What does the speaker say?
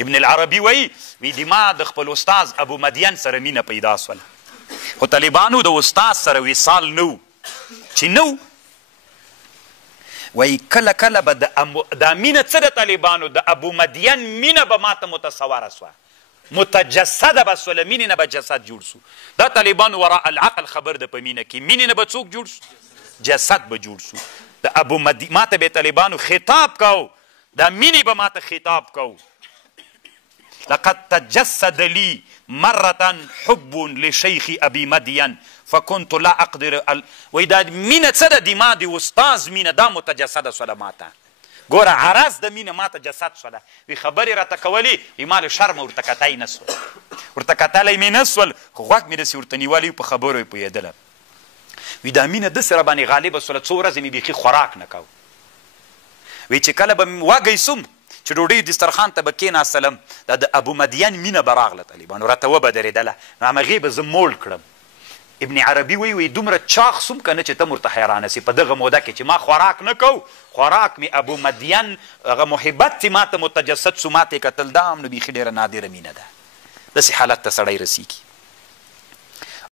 ابن العربي وایي وی ما د خپل استاز ابو مدین سره مینه پیدا سوله خو طالبانو د استاز سره وصال نه و چې نه و وایي کله کله به دا مینه څه د طالبانو د ابو مدین مینه به ماته متصوره سوه متجسده به سوله مینې نه به جسد جوړ سو دا طالبانو وراء العقل خبر ده په مینه کې مینې نه به څوک جوړ سو جسد به جوړ سو د ابو مدین ماته به طالبانو خطاب کو دا مینې به ماته خطاب کو لقد تجسد لي مرة حب لشيخ ابي مدين فكنت لا اقدر وای دا مینه څه ده د ما د استاز مینه دا متجسده سوله ماته ګوره عرض د مینه ماته جسد سوله وی خبرې راته کولې وی ما له شرمه ورته کتی نه سول ورته کتلی مې نه سول خو غوږ مې داسې ورته نیولی په خبرو یې پوهېدله وی دا مینه داسې راباندې غالبه سوله څو ورځې مې بیخي خوراک نه کو وی چې کله به وږی سوم چې ډوډۍ دسترخوان ته به کېناستلم دا د ابو مدین مینه به راغله طالبانو راته وبدرېدله نو همغې به زه موړ کړم ابن عربي وی دومره چاق سوم که نه چې ته ورته حیرانه سي په دغه موده کې چې ما خوراک نه کو خوراک مې ابو مدین هغه محبت چې ما ته متجسد سو ما ته یې کتل دا هم نو بیخي ډېره نادره مینه ده داسې حالت ته سړی رسیږي